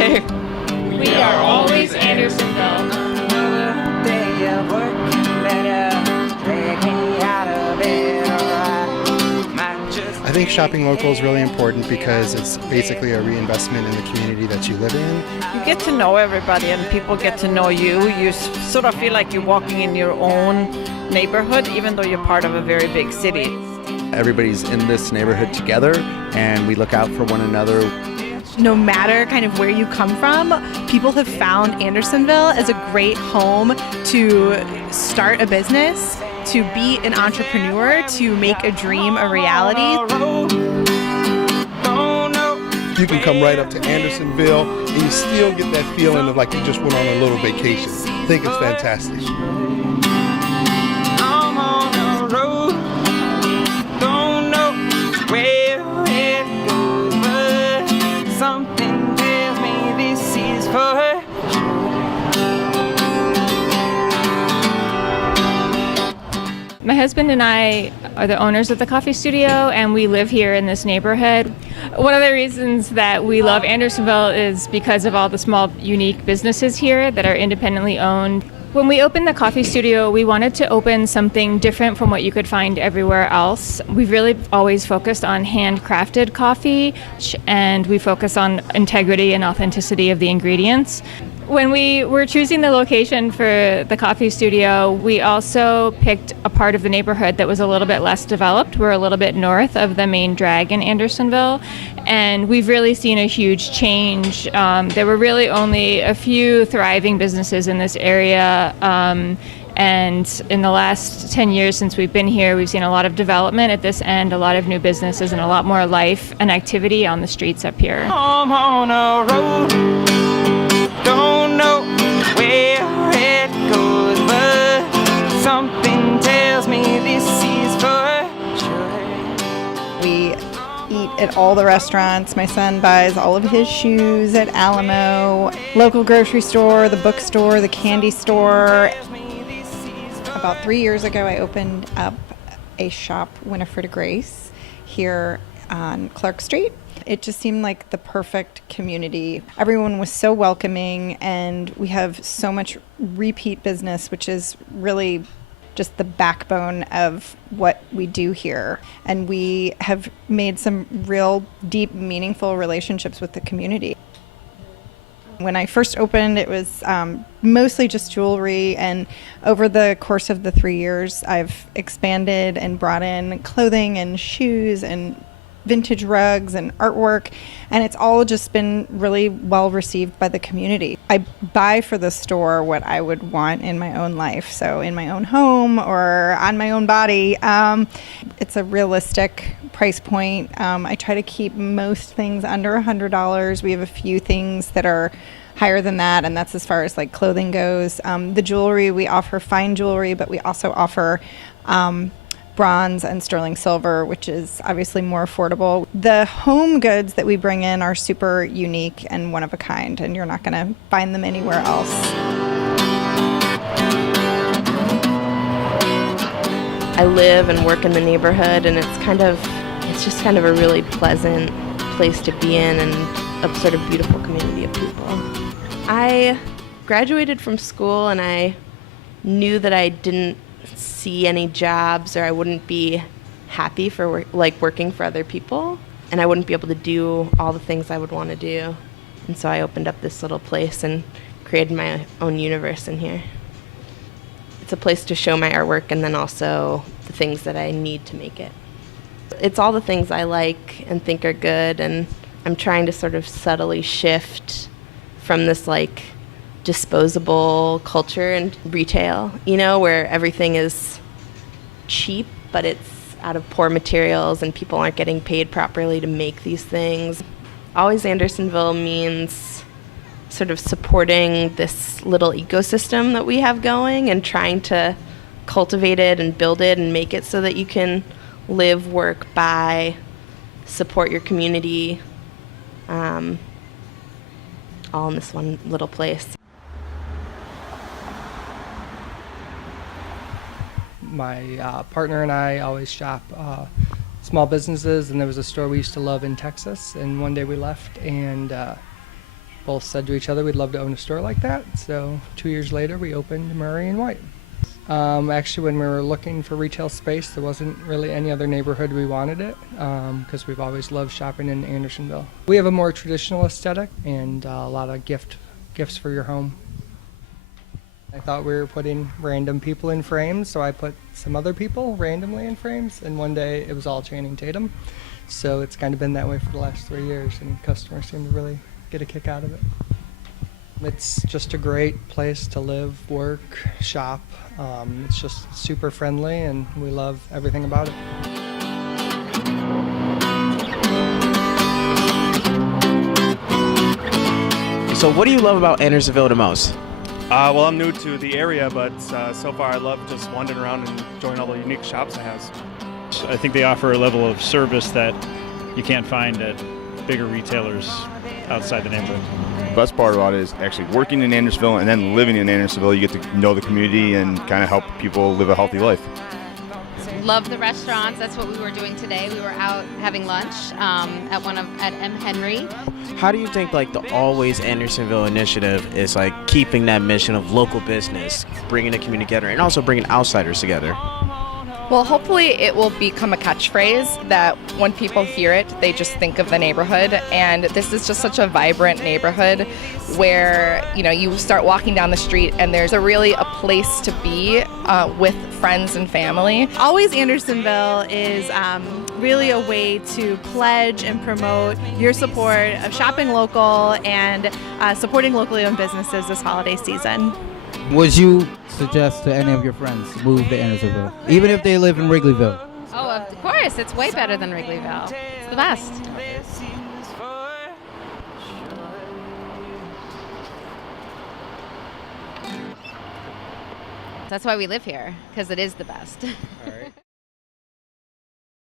say, we are always Andersonville. Another day of work, better drag me out of bed, alright. Might just I think shopping local is really important because it's basically a reinvestment in the community that you live in. You get to know everybody and people get to know you. You sort of feel like you're walking in your own neighborhood, even though you're part of a very big city. Everybody's in this neighborhood together, and we look out for one another. No matter kind of where you come from, people have found Andersonville as a great home to start a business, to be an entrepreneur, to make a dream a reality. You can come right up to Andersonville and you still get that feeling of like you just went on a little vacation. I think it's fantastic. I'm on the road, don't know where it goes, but something tells me this is for My husband and I are the owners of the coffee studio, and we live here in this neighborhood. One of the reasons that we love Andersonville is because of all the small, unique businesses here that are independently owned. When we opened the coffee studio, we wanted to open something different from what you could find everywhere else. We've really always focused on handcrafted coffee, and we focus on integrity and authenticity of the ingredients. When we were choosing the location for the coffee studio, we also picked a part of the neighborhood that was a little bit less developed. We're a little bit north of the main drag in Andersonville, and we've really seen a huge change. There were really only a few thriving businesses in this area, and in the last 10 years since we've been here, we've seen a lot of development at this end, a lot of new businesses, and a lot more life and activity on the streets up here. I'm on a road, don't know where it goes, but something tells me this is for sure. We eat at all the restaurants. My son buys all of his shoes at Alamo, local grocery store, the bookstore, the candy store. About 3 years ago, I opened up a shop, Winifred Grace, here on Clark Street. It just seemed like the perfect community. Everyone was so welcoming, and we have so much repeat business, which is really just the backbone of what we do here. And we have made some real deep, meaningful relationships with the community. When I first opened, it was mostly just jewelry, and over the course of the 3 years, I've expanded and brought in clothing and shoes and vintage rugs and artwork, and it's all just been really well received by the community. I buy for the store what I would want in my own life, so in my own home or on my own body. It's a realistic price point. I try to keep most things under $100. We have a few things that are higher than that, and that's as far as like clothing goes. The jewelry, we offer fine jewelry, but we also offer bronze and sterling silver, which is obviously more affordable. The home goods that we bring in are super unique and one of a kind, and you're not going to find them anywhere else. I live and work in the neighborhood, and it's just kind of a really pleasant place to be in, and a sort of beautiful community of people. I graduated from school, and I knew that I didn't see any jobs, or I wouldn't be happy for working for other people, and I wouldn't be able to do all the things I would want to do. And so I opened up this little place and created my own universe in here. It's a place to show my artwork, and then also the things that I need to make it. It's all the things I like and think are good, and I'm trying to sort of subtly shift from this like disposable culture and retail, where everything is cheap, but it's out of poor materials and people aren't getting paid properly to make these things. Always Andersonville means sort of supporting this little ecosystem that we have going and trying to cultivate it and build it and make it so that you can live, work, buy, support your community, all in this one little place. My partner and I always shop small businesses, and there was a store we used to love in Texas, and one day we left, and both said to each other we'd love to own a store like that. So 2 years later, we opened Murray and White. Actually, when we were looking for retail space, there wasn't really any other neighborhood we wanted it, because we've always loved shopping in Andersonville. We have a more traditional aesthetic and a lot of gifts for your home. I thought we were putting random people in frames, so I put some other people randomly in frames, and one day it was all Channing Tatum. So it's kind of been that way for the last 3 years, and customers seem to really get a kick out of it. It's just a great place to live, work, shop. It's just super friendly, and we love everything about it. So what do you love about Andersonville the most? Well, I'm new to the area, but so far I love just wandering around and enjoying all the unique shops it has. I think they offer a level of service that you can't find at bigger retailers outside the neighborhood. The best part about it is actually working in Andersonville and then living in Andersonville. You get to know the community and kind of help people live a healthy life. Love the restaurants. That's what we were doing today. We were out having lunch at M. Henry. How do you think like the Always Andersonville initiative is like keeping that mission of local business, bringing the community together, and also bringing outsiders together? Well, hopefully it will become a catchphrase that when people hear it, they just think of the neighborhood. And this is just such a vibrant neighborhood where, you start walking down the street and there's really a place to be with friends and family. Always Andersonville is really a way to pledge and promote your support of shopping local and supporting locally owned businesses this holiday season. Would you suggest to any of your friends move to Andersonville, even if they live in Wrigleyville? Oh, of course. It's way better than Wrigleyville. It's the best. That's why we live here, because it is the best.